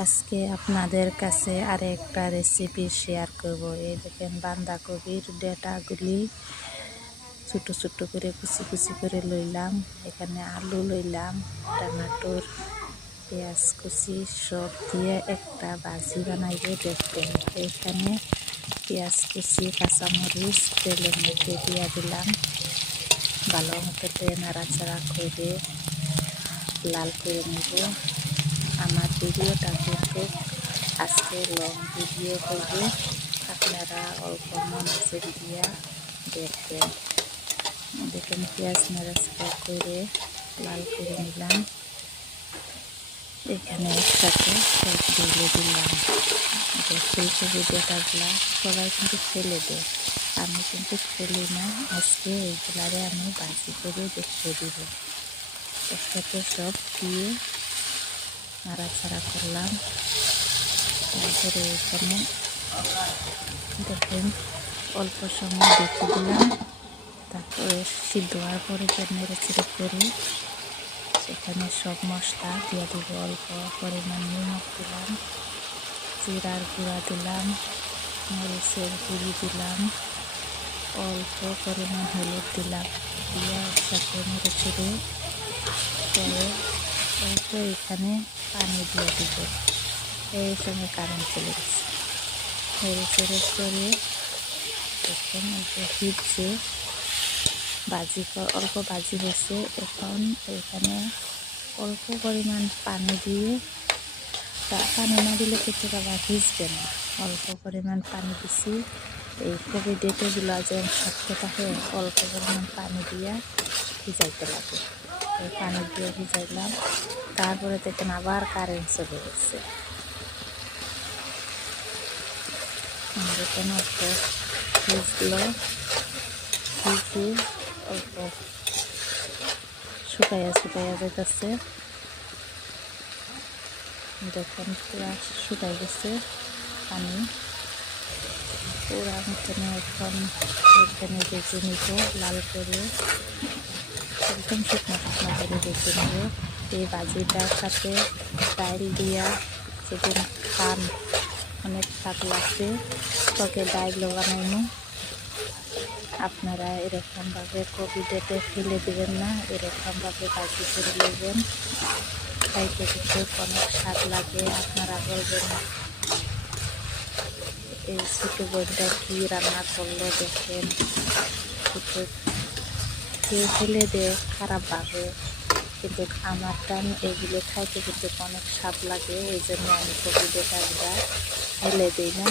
আজকে আপনাদের কাছে আরেকটা রেসিপি শেয়ার করব। এই দেখেন বাঁধাকপির ডাঁটাগুলি ছোট ছোট করে কুচি কুচি করে লইলাম। এখানে আলু লইলাম, টমেটোর, পেঁয়াজ কুচি সব দিয়ে একটা ভাজি বানাইব দেখবেন। এখানে পেঁয়াজ কুচি, কাঁচামরিচ তেলের মধ্যে দিয়ে দিলাম। ভালো মতো নাড়াচাড়া করে লাল করে নেব। আমার ভিডিওটা কিন্তু আজকে লং ভিডিও করব, আপনারা অল্প মনোযোগ দিয়া দেখবেন। দেখেন পেঁয়াজ নাড়াচাড়া করে লাল করে নিলাম। এখানে একসাথে সব দিয়ে দিলাম। ফুলকপি ডাঁটাগুলা সবাই কিন্তু ফেলে দেয়, আমি কিন্তু ফেলি না। আজকে এইগুলারে আমি ভাজি করে দেখিয়ে দিব। একসাথে সব দিয়ে নাড়াচাড়া করলাম। তারপরে এখানে দেখেন অল্প সময় দেখে দিলাম। তারপরে সিদ্ধ হওয়ার পরে নেড়েচেড়ে করে সেখানে সব মশলা দিয়ে দিব। অল্প পরিমাণ নিমখ দিলাম, জিরার গুঁড়া দিলাম, মরিচের গুঁড়ি দিলাম, অল্প পরিমাণ হলুদ দিলাম। দিয়ে একসাথে নেড়েচেড়ে পরে অল্প এখানে পানি দিয়ে দিব। এই সময় কারেন্ট চলে গেছে। নেড়েচেড়ে করে দেখুন হিটছে, অল্প ভাজি হয়েছে। এখন এখানে অল্প পরিমাণ পানি দিয়ে, পানি না দিলে কিন্তু আবার ভিজবে না। অল্প পরিমাণ পানি দিছি। এই কপি ডেটেগুলো যেন শক্ত থাকে, অল্প পরিমাণ পানি দিয়ে ভিজাইতে লাগে। এই পানি দিয়ে ভিজাইলাম। তারপরে দেখেন আবার কারেন্ট চলে গেছে। দেখেন অল্প ভিজলো, ভিজে অল্প শুকাইয়া যেতেছে। দেখেন পুরা শুকাই গেছে পানি পুরা মতনে। এখন এখানে বেজে নিব লাল করে, একদম শুকনো করে বেজে নেব। এই ভাজিটার সাথে ডাইল দিয়া যেদিন খান অনেক স্বাদ লাগবে। তবে ডাইলও বানাইনি। আপনারা এরকমভাবে কপি ডেটে ফেলে দেবেন না, এরকমভাবে ভাজি করে নেবেন। খাইতে কিন্তু অনেক স্বাদ লাগে। আপনারা বলবেন এই ছোটো বোনটা কী রান্না করলো। দেখেন ছোটো কেউ ফেলে দেয় খারাপ ভাবে, কিন্তু আমার টান এগুলো খাইতে কিন্তু অনেক স্বাদ লাগে। এই জন্য আমি কপি ডেটাগুলা ফেলে দিই না,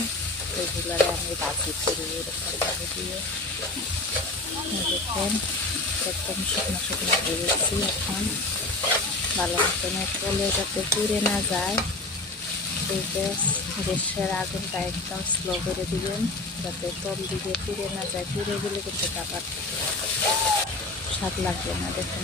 এগুলারে আমি ভাজি করি এরকমভাবে দিয়ে। দেখেন একদম শুকনো দিয়েছি। এখন ভালো মতন কলে যাতে পুড়ে না যায়, এই গ্যাসের আগুনটা একদম স্লো করে দিবেন, যাতে তল দিকে পুড়ে না যায়। পুড়ে গেলে কিন্তু আবার স্বাদ লাগবে না। দেখুন